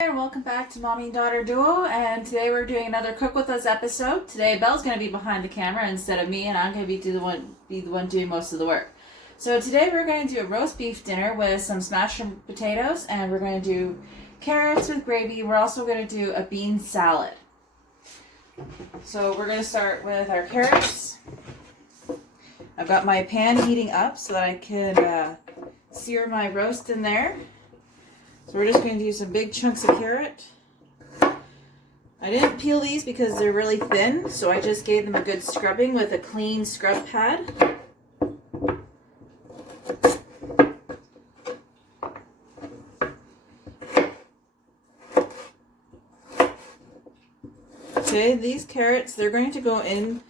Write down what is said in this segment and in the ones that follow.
And welcome back to Mommy and Daughter Duo, and today we're doing another Cook With Us episode. Today Belle's going to be behind the camera instead of me, and I'm going to be the one doing most of the work. So today we're going to do a roast beef dinner with some smashed potatoes, and we're going to do carrots with gravy. We're also going to do a bean salad. So we're going to start with our carrots. I've got my pan heating up so that I can sear my roast in there. So we're just going to do some big chunks of carrot. I didn't peel these because they're really thin, so I just gave them a good scrubbing with a clean scrub pad. Okay, these carrots, they're going to go in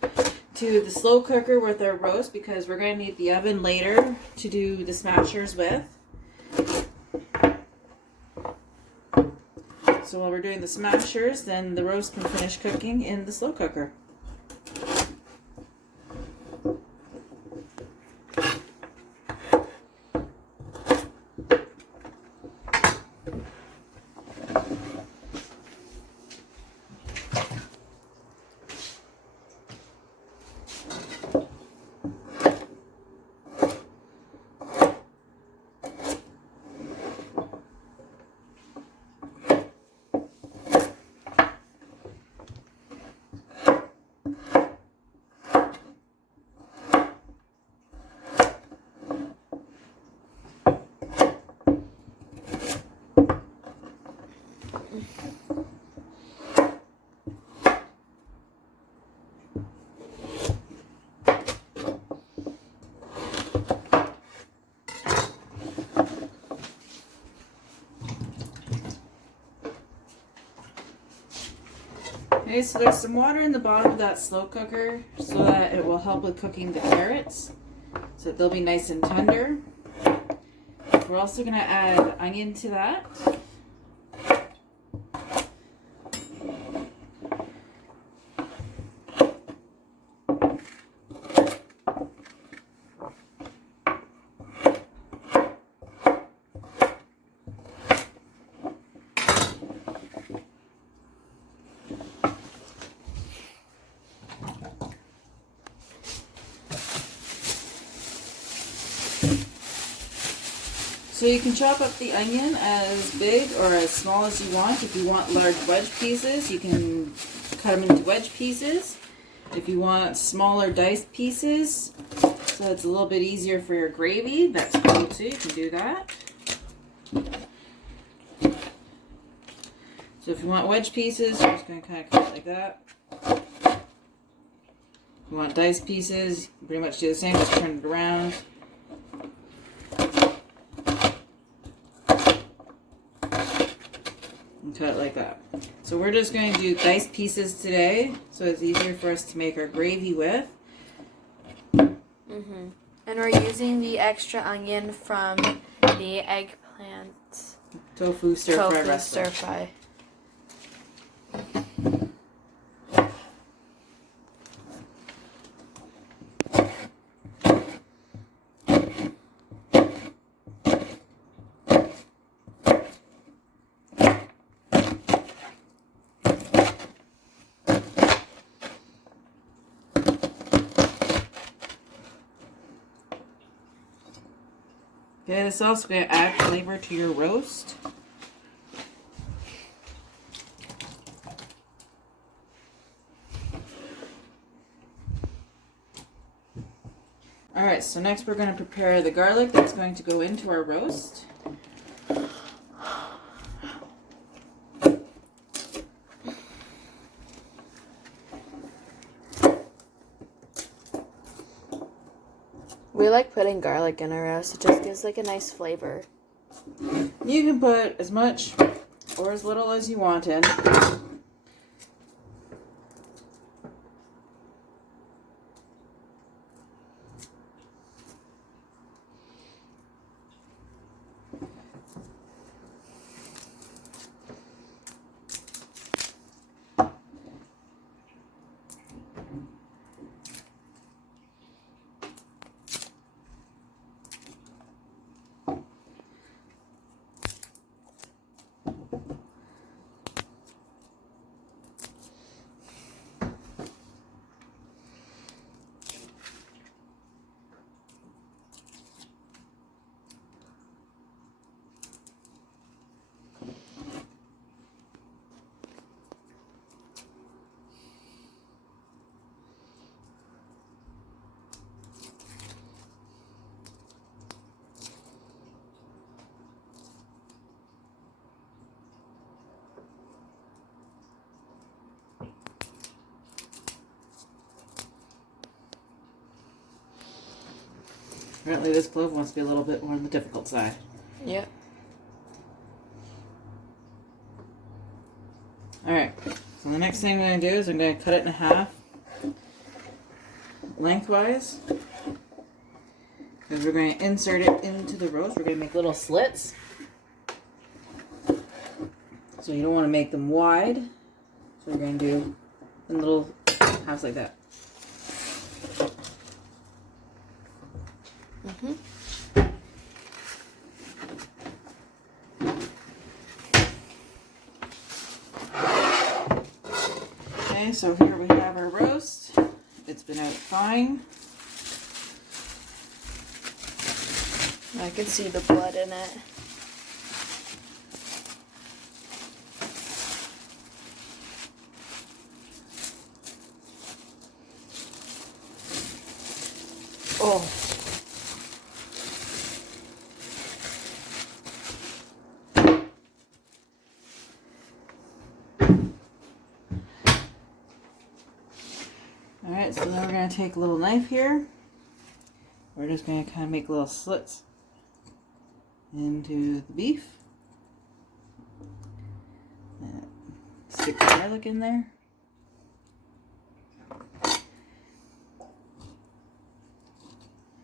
to the slow cooker with our roast because we're going to need the oven later to do the smashers with. So while we're doing the smashers, then the roast can finish cooking in the slow cooker. Okay, so there's some water in the bottom of that slow cooker so that it will help with cooking the carrots so that they'll be nice and tender. We're also going to add onion to that. So you can chop up the onion as big or as small as you want. If you want large wedge pieces, you can cut them into wedge pieces. If you want smaller diced pieces, so it's a little bit easier for your gravy, that's cool too. You can do that. So if you want wedge pieces, you're just going to kind of cut it like that. If you want diced pieces, you pretty much do the same, just turn it around. And cut it like that. So we're just going to do diced pieces today, so it's easier for us to make our gravy with. And we're using the extra onion from the eggplant Tofu stir-fry recipe. stir-fry. Okay, this is also going to add flavor to your roast. Alright, so next we're going to prepare the garlic that's going to go into our roast. We like putting garlic in our roast. It just gives like a nice flavor. You can put as much or as little as you want in. Apparently this clove wants to be a little bit more on the difficult side. Yep. Alright, so the next thing I'm going to do is I'm going to cut it in half lengthwise. Because we're going to insert it into the roast. We're going to make little slits. So you don't want to make them wide. So we're going to do in little halves like that. Mm-hmm. Okay, so here we have our roast. It's been out fine. I can see the blood in it. Oh. Alright, so then we're going to take a little knife here. We're just going to kind of make little slits into the beef. And stick the garlic in there.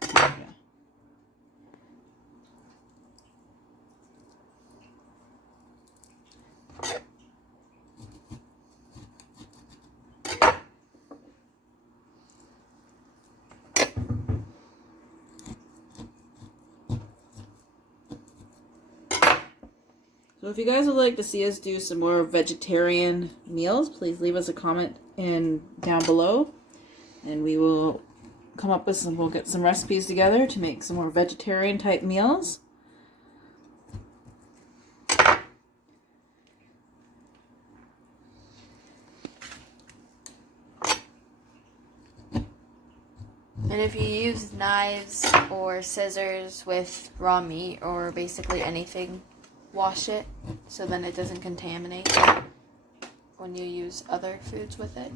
There we go. So if you guys would like to see us do some more vegetarian meals, please leave us a comment down below, and we will come up with we'll get some recipes together to make some more vegetarian type meals. And if you use knives or scissors with raw meat or basically anything, wash it so then it doesn't contaminate when you use other foods with it.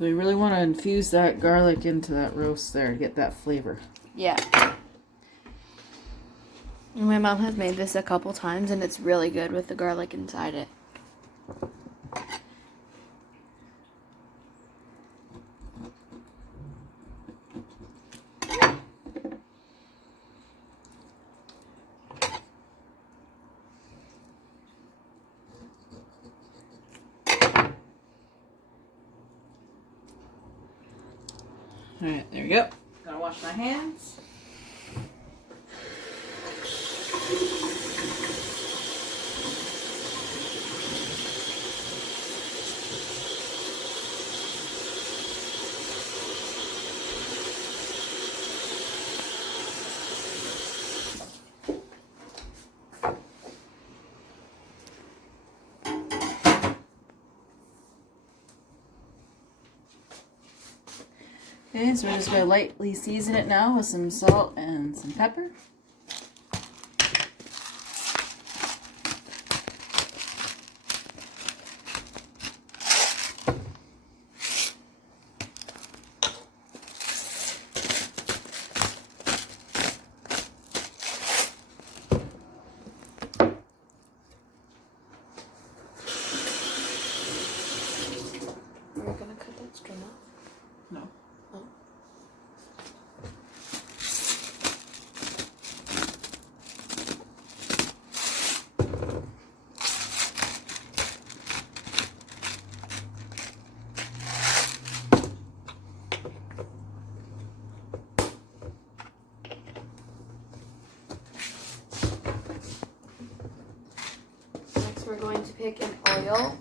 We really want to infuse that garlic into that roast there to get that flavor. Yeah. My mom has made this a couple times and it's really good with the garlic inside it. Alright, there we go. Gotta wash my hands. Okay, so we're just going to lightly season it now with some salt and some pepper. Are we gonna cut that string off? No. Oh. Next we're going to pick an oil.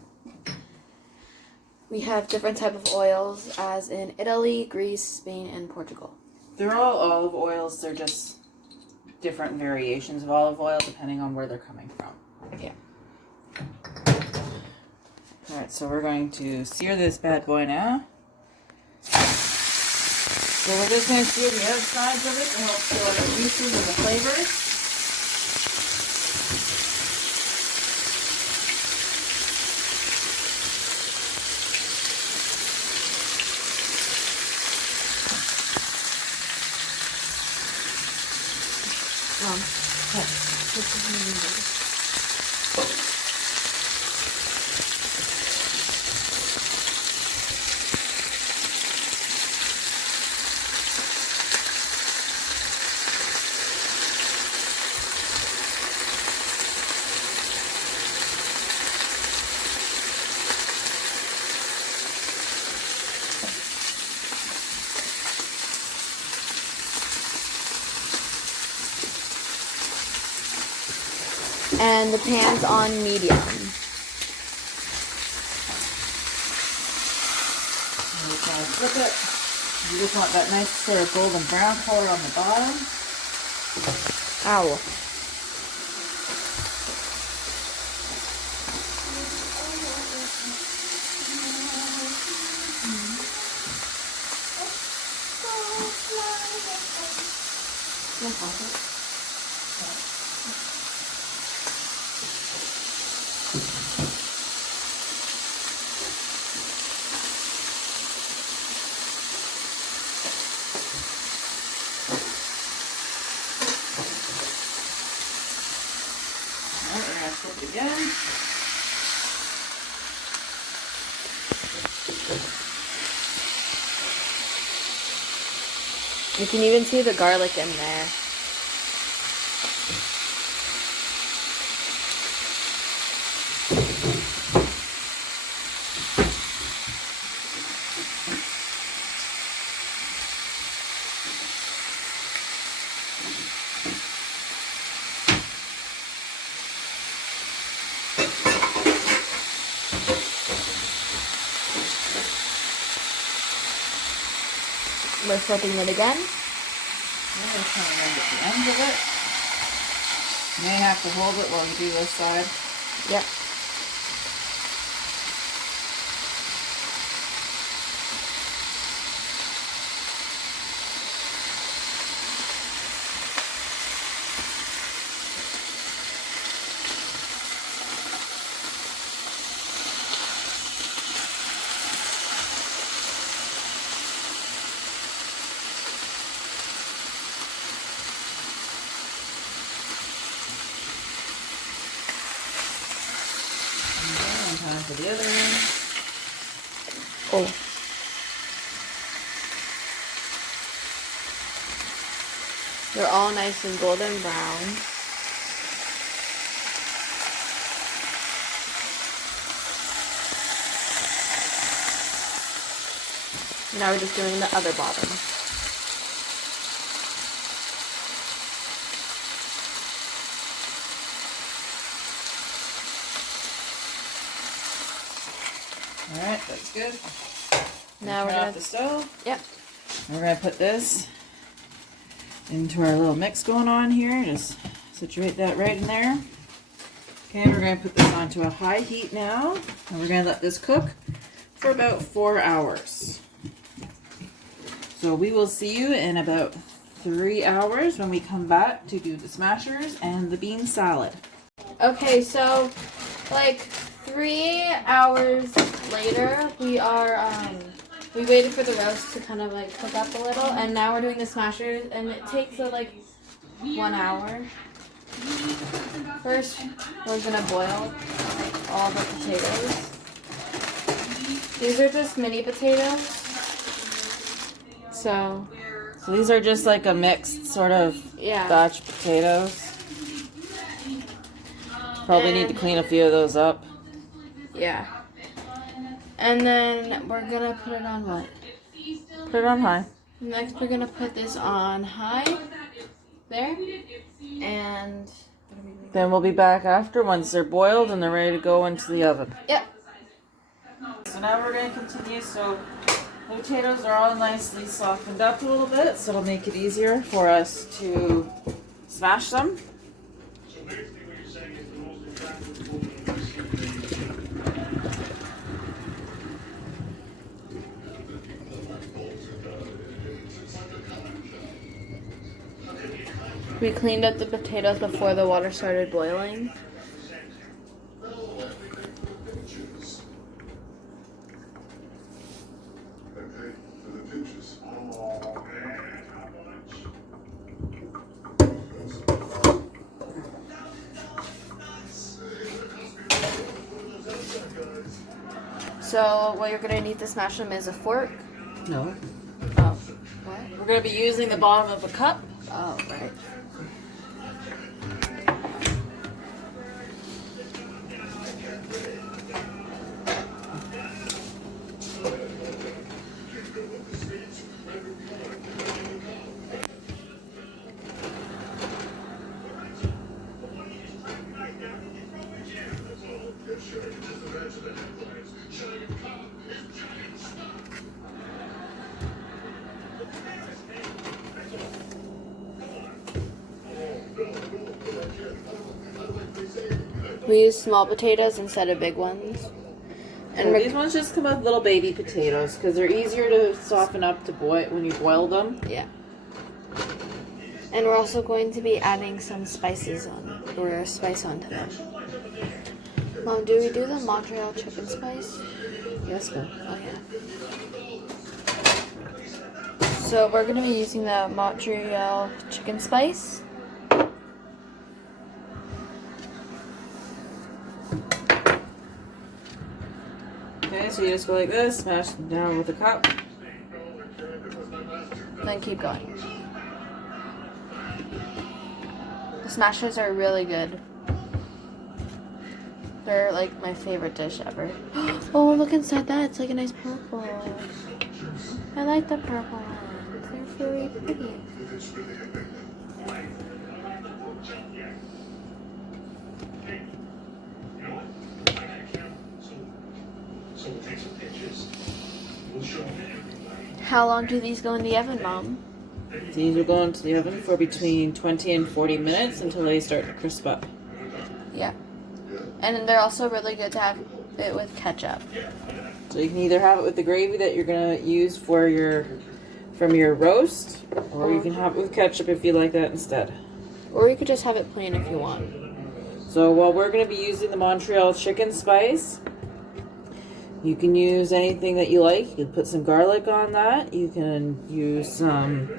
We have different type of oils as in Italy, Greece, Spain, and Portugal. They're all olive oils. They're just different variations of olive oil depending on where they're coming from. Yeah. Alright, so we're going to sear this bad boy now. So we're just going to sear the outsides of it to help seal the juices and the flavors. And the pan's on medium. And we're going to flip it. You just want that nice sort of golden brown color on the bottom. Ow. Alright, we're going to flip it again. You can even see the garlic in there. We're flipping it again. I'm going to kind of end at the end of it. You may have to hold it while you do this side. Yep. And time for the other one. Oh. They're all nice and golden brown. Now we're just doing the other bottom. Alright, that's good. Now we're Turn gonna off the stove. Yep. And we're going to put this into our little mix going on here. Just situate that right in there. Okay, we're going to put this onto a high heat now. And we're going to let this cook for about 4 hours. So we will see you in about 3 hours when we come back to do the smashers and the bean salad. Okay, so like 3 hours later, we waited for the roast to kind of like cook up a little, and now we're doing the smashers, and it takes like 1 hour. First, we're gonna boil all the potatoes. These are just mini potatoes. So these are just like a mixed sort of yeah. batch potatoes. Probably need to clean a few of those up. Yeah. And then we're gonna put it on what? Put it on high. Next, we're gonna put this on high. There. And Then we'll be back after once they're boiled and they're ready to go into the oven. yep. So now we're going to continue. So the potatoes are all nicely softened up a little bit, so it'll make it easier for us to smash them. So basically what you're saying is the most attractive woman I've seen. We cleaned up the potatoes before the water started boiling. So what you're gonna need to smash them is a fork. No. Oh, what? We're going to be using the bottom of a cup. Oh, right. We use small potatoes instead of big ones. And So these ones just come with little baby potatoes because they're easier to soften up to boil when you boil them. yeah. And we're also going to be adding some spices on, or spice onto them. Mom, do we do the Montreal chicken spice? Yes, ma'am. Oh, yeah. So we're going to be using the Montreal chicken spice. Okay, so you just go like this, smash them down with a cup. Then keep going. The smashers are really good. They're like my favorite dish ever. Oh, look inside that. It's like a nice purple. I like the purple ones. They're really pretty. So we'll take some pictures. We'll show them to everybody. How long do these go in the oven, Mom? These will go into the oven for between 20 and 40 minutes until they start to crisp up. Yeah. And they're also really good to have it with ketchup. So you can either have it with the gravy that you're gonna use for from your roast, or you can have it with ketchup if you like that instead. Or you could just have it plain if you want. So while we're gonna be using the Montreal chicken spice, you can use anything that you like. You can put some garlic on that. You can use some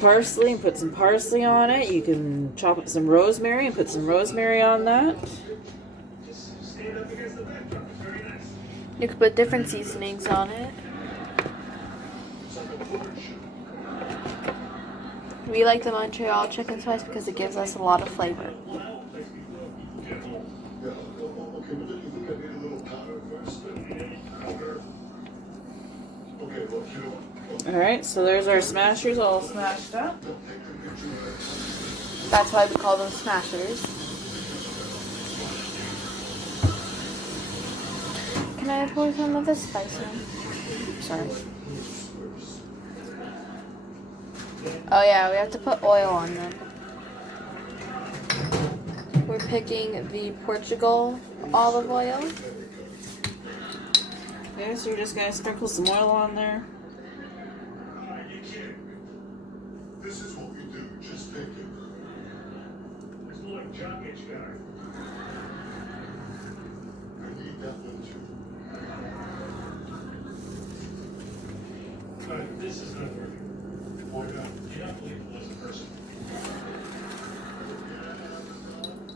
parsley and put some parsley on it. You can chop up some rosemary and put some rosemary on that. You could put different seasonings on it. We like the Montreal chicken spice because it gives us a lot of flavor. Alright, so there's our smashers all smashed up. That's why we call them smashers. Can I pour some of this spice in? Sorry. Oh yeah, we have to put oil on them. We're picking the Portugal olive oil. Okay, so you're just gonna sprinkle some oil on there. This is what we do, just think it. It's like John gets better. I need that one too. But this is not working. Why not? Do you not believe it was a person?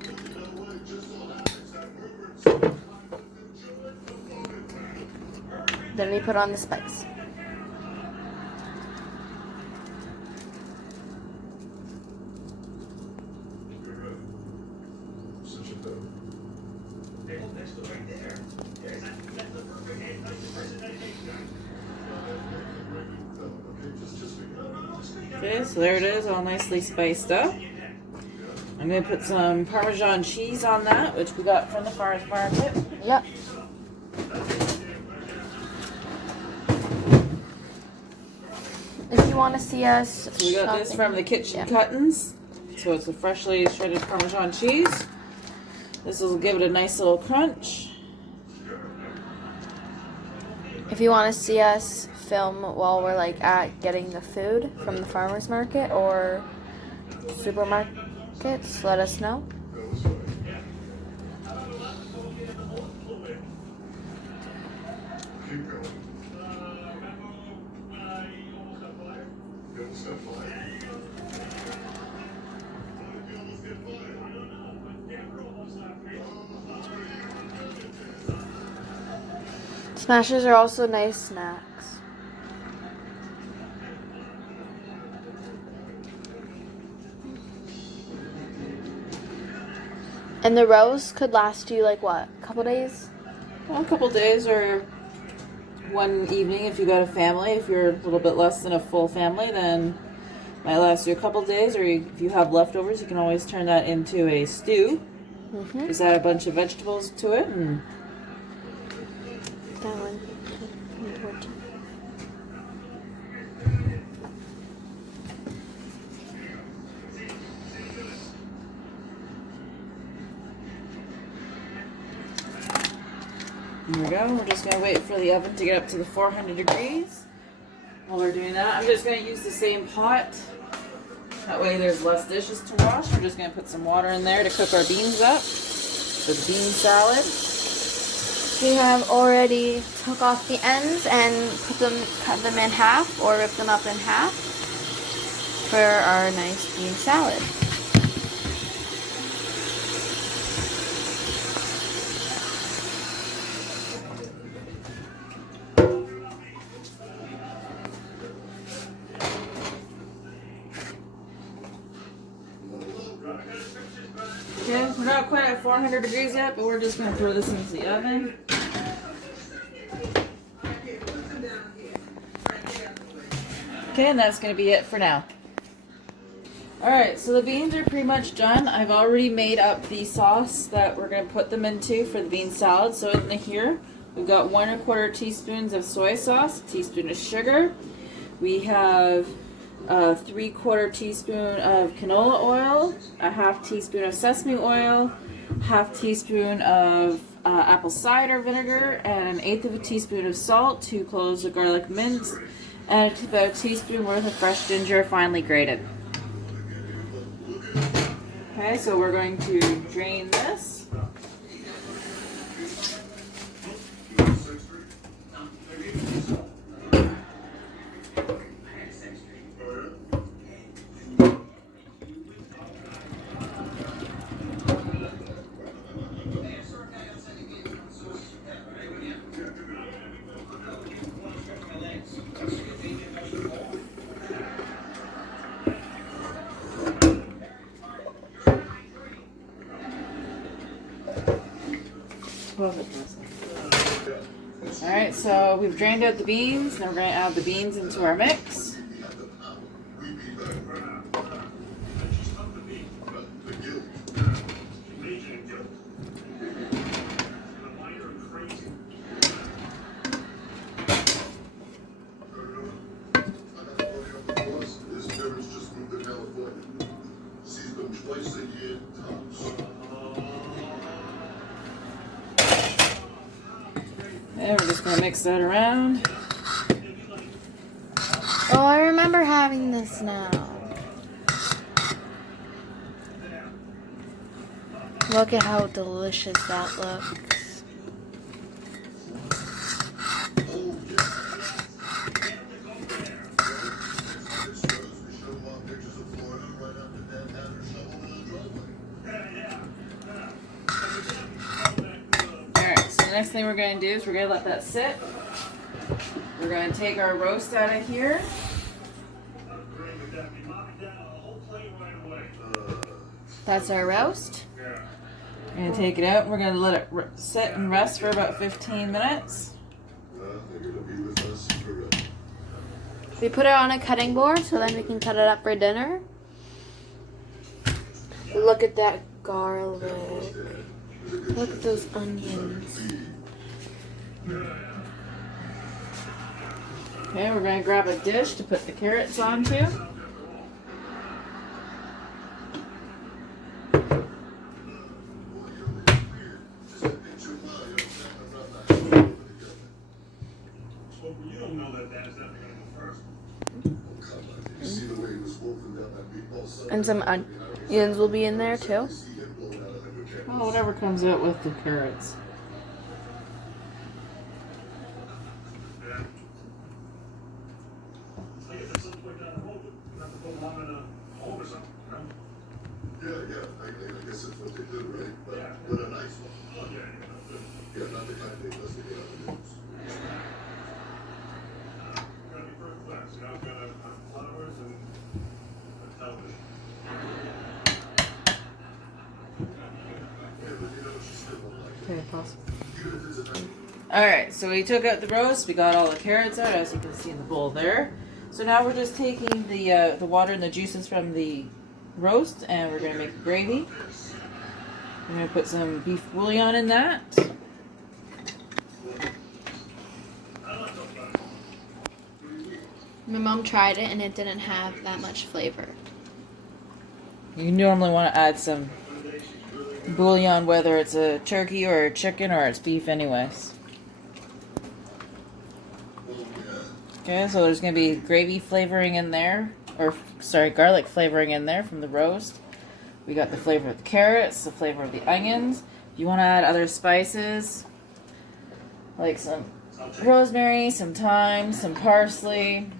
You know what? It just so happens that Rupert's kind of enjoyed. Then we put on the spice. Okay, so there it is, all nicely spiced up. I'm going to put some Parmesan cheese on that, which we got from the farmer's market. Yep. If you want to see us, So we got this shopping- from the Kitchen Yeah. Cuttings. So it's a freshly shredded Parmesan cheese. This will give it a nice little crunch. If you want to see us film while we're like at getting the food from the farmer's market or supermarkets, let us know. Keep going. You almost got fired. You almost get fired. Smashers are also nice snacks. And the roast could last you like what? A couple days? Well, a couple days or one evening if you got a family. If you're a little bit less than a full family, then might last you a couple days. Or if you have leftovers, you can always turn that into a stew. Just add a bunch of vegetables to it and That one. here we go. We're just going to wait for the oven to get up to the 400 degrees. While we're doing that, I'm just going to use the same pot. That way there's less dishes to wash. We're just going to put some water in there to cook our beans up for the bean salad. We have already took off the ends and cut them in half or rip them up in half for our nice bean salad. Okay, we're not quite at 400 degrees yet, but we're just going to throw this into the oven. Okay, and that's going to be it for now. Alright, so the beans are pretty much done. I've already made up the sauce that we're going to put them into for the bean salad. So in here, we've got 1 1/4 teaspoons of soy sauce, a teaspoon of sugar. We have a 3/4 teaspoon of canola oil, a 1/2 teaspoon of sesame oil, 1/2 teaspoon of apple cider vinegar, and 1/8 teaspoon of salt, 2 cloves of garlic minced, and about a teaspoon worth of fresh ginger finely grated. Okay, so we're going to drain this. Alright, so we've drained out the beans. Now we're going to add the beans into our mix. And we're just going to mix that around. Oh, I remember having this now. Look at how delicious that looks. The next thing we're going to do is we're going to let that sit. We're going to take our roast out of here. That's our roast. We're going to take it out and we're going to let it sit and rest for about 15 minutes. We put it on a cutting board so then we can cut it up for dinner. Look at that garlic. Look at those onions. Okay, we're going to grab a dish to put the carrots onto. Well, you don't know that Dad's never gonna go first. Oh, come on. Did you see the way he was wolfing down that meatball sandwich? And some onions will be in there too. Oh, whatever comes out with the carrots. Yeah. I guess at some point down the road, you have to put Mom in a home or something, you know? Yeah. I guess that's what they do, right? But a nice one. Oh, yeah. Yeah, not the kind they investigate on the news. Gotta be first class, you know? Gotta have flowers and a television. Yeah, but you know, she still won't like it. Okay, pause. Even if it's a nice Alright, so we took out the roast, we got all the carrots out, as you can see in the bowl there. So now we're just taking the water and the juices from the roast, and we're going to make a gravy. We're going to put some beef bouillon in that. My mom tried it and it didn't have that much flavor. You normally want to add some bouillon, whether it's a turkey or a chicken or it's beef anyways. Okay, so there's going to be gravy flavoring in there, or sorry, garlic flavoring in there from the roast. We got the flavor of the carrots, the flavor of the onions. If you want to add other spices, like some rosemary, some thyme, some parsley,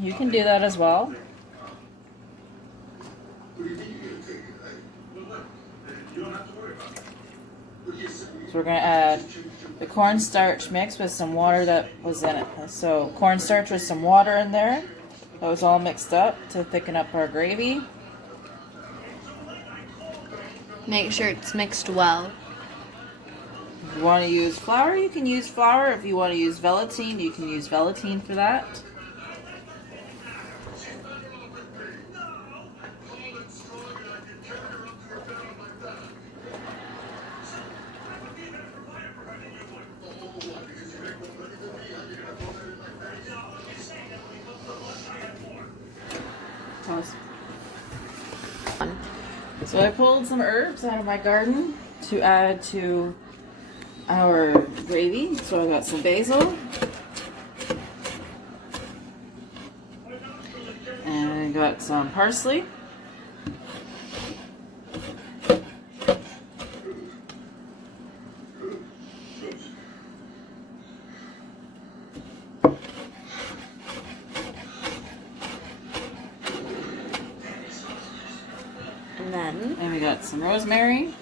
you can do that as well. So we're going to add the cornstarch mix with some water that was in it. So cornstarch with some water in there. That was all mixed up to thicken up our gravy. Make sure it's mixed well. If you want to use flour, you can use flour. If you want to use velveteen, you can use velveteen for that. So I pulled some herbs out of my garden to add to our gravy. So I got some basil. And I got some parsley. And we got some rosemary.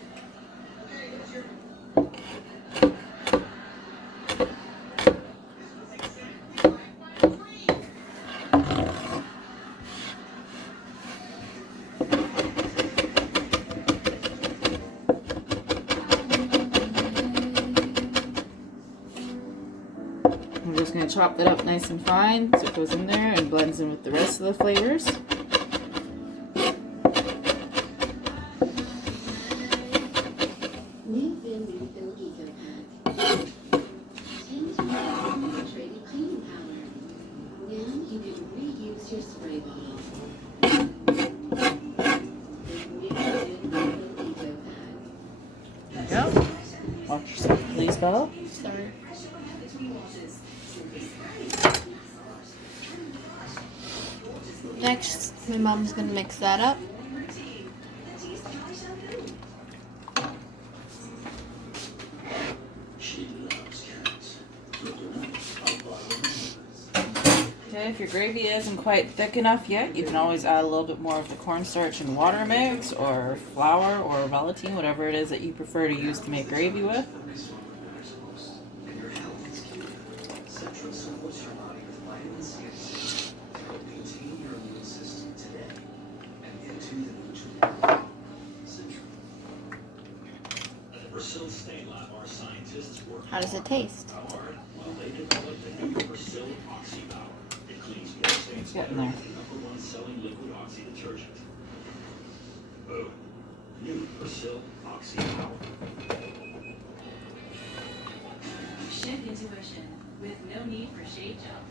I'm just going to chop it up nice and fine so it goes in there and blends in with the rest of the flavors. There you go. Watch yourself, please, Belle. Sorry. Next, my mom's gonna mix that up. Okay, if your gravy isn't quite thick enough yet, you can always add a little bit more of the cornstarch and water mix, or flour, or velveteen, whatever it is that you prefer to use to make gravy with. How does it taste? It's getting there. Shift intuition with no need for shave gel.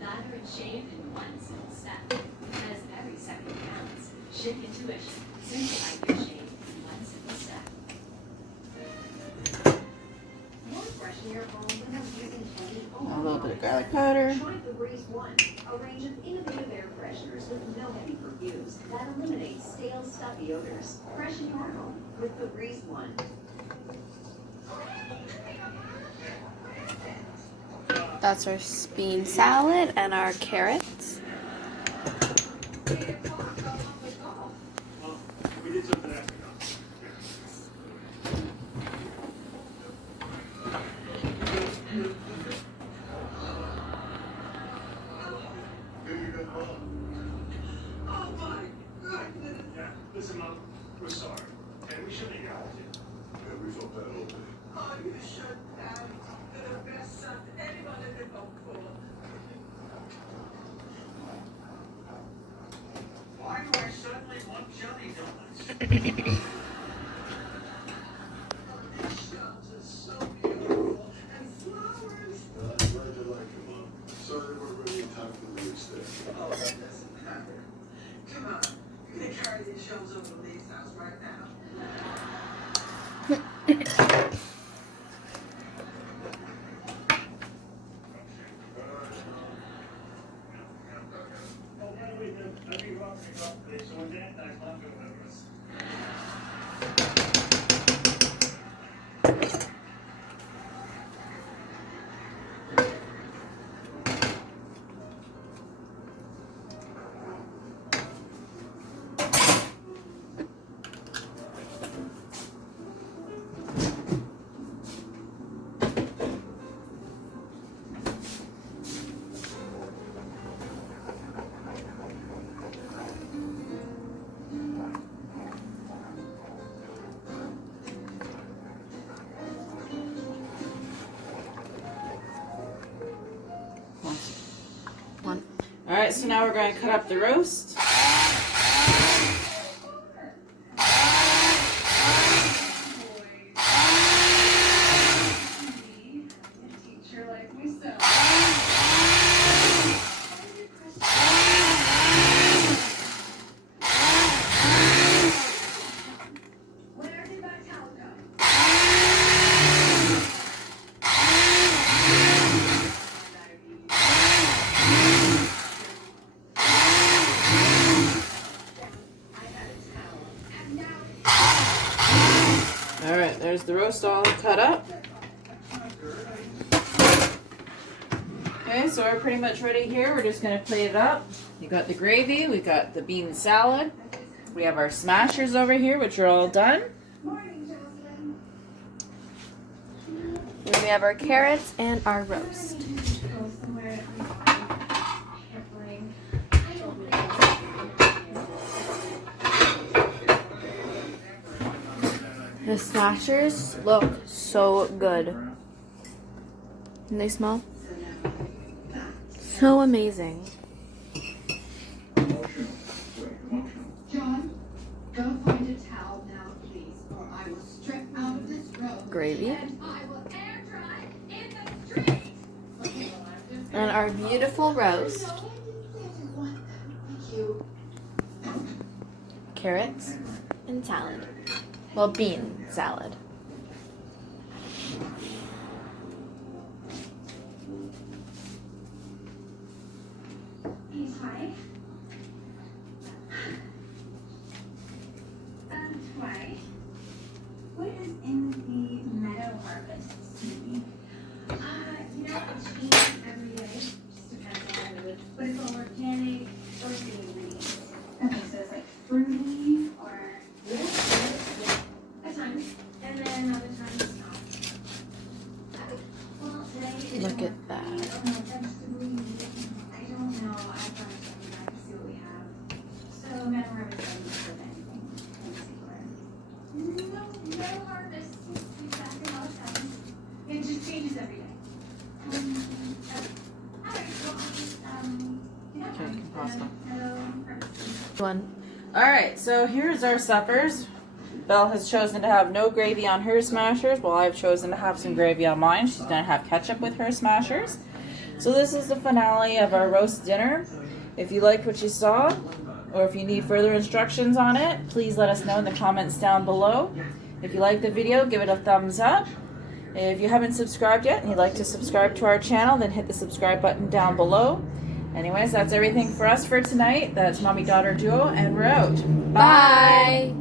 Lather and shave in one simple step. Because every second counts. Shift intuition. Simplify your shave in one simple step. A little bit of garlic powder. Try the Breeze One, a range of innovative air fresheners with no heavy perfumes that eliminates stale, stuffy odors. Freshen your home with the Breeze One. That's our bean salad and our carrots. We did something after. Yeah, listen, Mom, we're sorry. And we shouldn't have yelled at you. Yeah, we felt bad all day. Oh, you should have. You're the best son anyone ever hoped for. Why do I suddenly want jelly donuts? These shops are so beautiful. And flowers. I'm glad you like it, Mom. Sorry they weren't ready in time for the release day. Oh, that doesn't matter. Come on. You're going to carry these shelves over to Lee's house right now. Oh, by the way, let me rock me up, please. So when Dad dies, Mom can remember us. One. Alright, so now we're going to cut up the roast. Teacher like myself. Where did my towel go? Alright, there's the roast all cut up. Okay, so we're pretty much ready here. We're just going to plate it up. You got the gravy, we got the bean salad. We have our smashers over here, which are all done. Morning, Jocelyn. Then we have our carrots and our roast. Go somewhere carefully. I don't think The smashers look so good. And they smell so amazing. John, go find a towel now, please, or I will strip out of this robe. Gravy. And I will air dry in the street. Okay, well, I'm just And our beautiful roast. Thank you. Carrots and salad. Well, bean salad. He's high. Why? What is in the meadow harvest smoothie? It changes every day. Just depends on the mood. But it's all organic or seaweed. Okay, so it's like fruity or at times, and then other times not. Well, today is Look at that. vegetable. I don't know. I've got to check it out to see what we have. So Meadow Harvest doesn't serve anything in particular. No harvest. We've got it all the time. It just changes every day. Alright, so Okay, pasta. Meadow Harvest. One. Alright, so here's our suppers. Belle has chosen to have no gravy on her smashers, while I've chosen to have some gravy on mine. She's going to have ketchup with her smashers. So this is the finale of our roast dinner. If you liked what you saw, or if you need further instructions on it, please let us know in the comments down below. If you like the video, give it a thumbs up. If you haven't subscribed yet and you'd like to subscribe to our channel, then hit the subscribe button down below. Anyways, that's everything for us for tonight. That's Mommy Daughter Duo, and we're out. Bye.